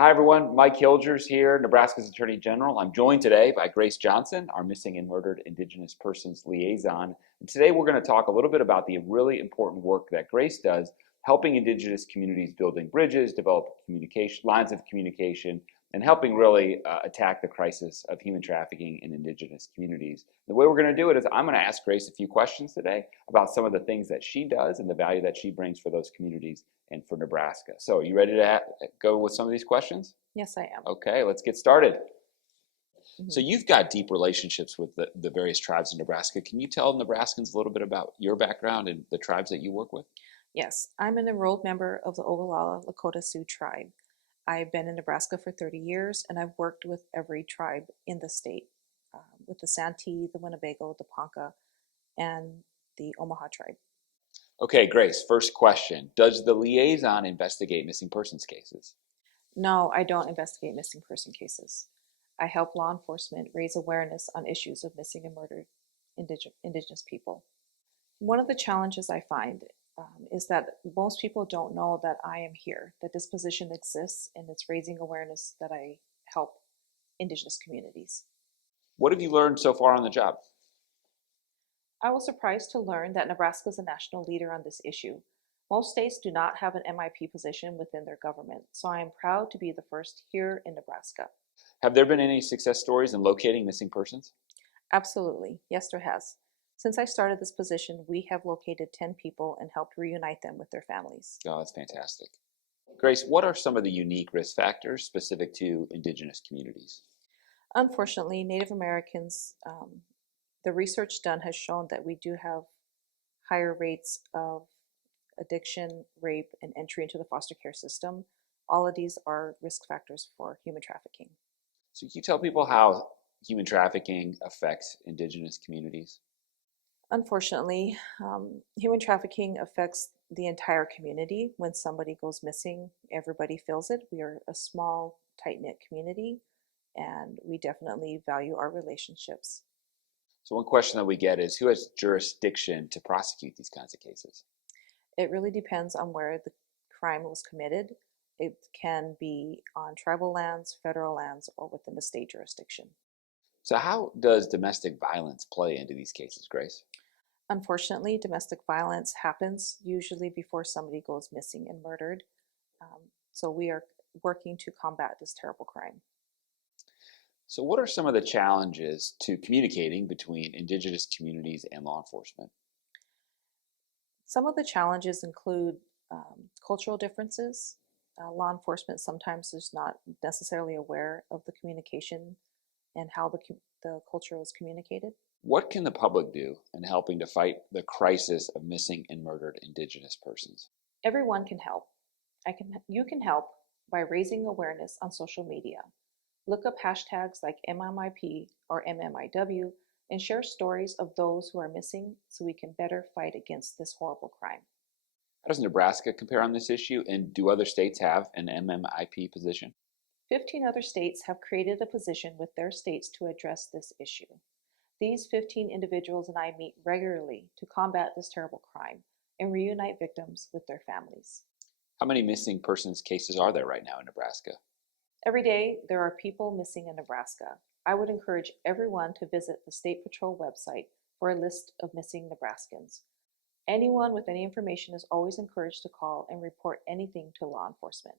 Hi, everyone. Mike Hilgers here, Nebraska's Attorney General. I'm joined today by Grace Johnson, our Missing and Murdered Indigenous Persons Liaison. And today we're going to talk a little bit about the really important work that Grace does, helping Indigenous communities building bridges, develop communication lines of communication, and helping really attack the crisis of human trafficking in Indigenous communities. The way we're going to do it is I'm going to ask Grace a few questions today about some of the things that she does and the value that she brings for those communities and for Nebraska. So are you ready to go with some of these questions? Yes, I am. Okay, let's get started. So you've got deep relationships with the various tribes in Nebraska. Can you tell Nebraskans a little bit about your background and the tribes that you work with? Yes, I'm an enrolled member of the Ogallala Lakota Sioux tribe. I've been in Nebraska for 30 years, and I've worked with every tribe in the state, with the Santee, the Winnebago, the Ponca, and the Omaha tribe. Okay, Grace, first question. Does the liaison investigate missing persons cases? No, I don't investigate missing person cases. I help law enforcement raise awareness on issues of missing and murdered Indigenous people. One of the challenges I find is that most people don't know that I am here, that this position exists, and it's raising awareness that I help Indigenous communities. What have you learned so far on the job? I was surprised to learn that Nebraska is a national leader on this issue. Most states do not have an MIP position within their government, so I am proud to be the first here in Nebraska. Have there been any success stories in locating missing persons? Absolutely, yes, there has. Since I started this position, we have located 10 people and helped reunite them with their families. Oh, that's fantastic. Grace, what are some of the unique risk factors specific to Indigenous communities? Unfortunately, Native Americans, the research done has shown that we do have higher rates of addiction, rape, and entry into the foster care system. All of these are risk factors for human trafficking. So can you tell people how human trafficking affects Indigenous communities? Unfortunately, human trafficking affects the entire community. When somebody goes missing, everybody feels it. We are a small, tight-knit community, and we definitely value our relationships. So one question that we get is who has jurisdiction to prosecute these kinds of cases? It really depends on where the crime was committed. It can be on tribal lands, federal lands, or within the state jurisdiction. So how does domestic violence play into these cases, Grace? Unfortunately, domestic violence happens usually before somebody goes missing and murdered. So we are working to combat this terrible crime. So what are some of the challenges to communicating between Indigenous communities and law enforcement? Some of the challenges include cultural differences. Law enforcement sometimes is not necessarily aware of the communication and how the culture is communicated. What can the public do in helping to fight the crisis of missing and murdered Indigenous persons? Everyone can help. You can help by raising awareness on social media. Look up hashtags like MMIP or MMIW and share stories of those who are missing so we can better fight against this horrible crime. How does Nebraska compare on this issue, and do other states have an MMIP position? 15 other states have created a position with their states to address this issue. These 15 individuals and I meet regularly to combat this terrible crime and reunite victims with their families. How many missing persons cases are there right now in Nebraska? Every day, there are people missing in Nebraska. I would encourage everyone to visit the State Patrol website for a list of missing Nebraskans. Anyone with any information is always encouraged to call and report anything to law enforcement.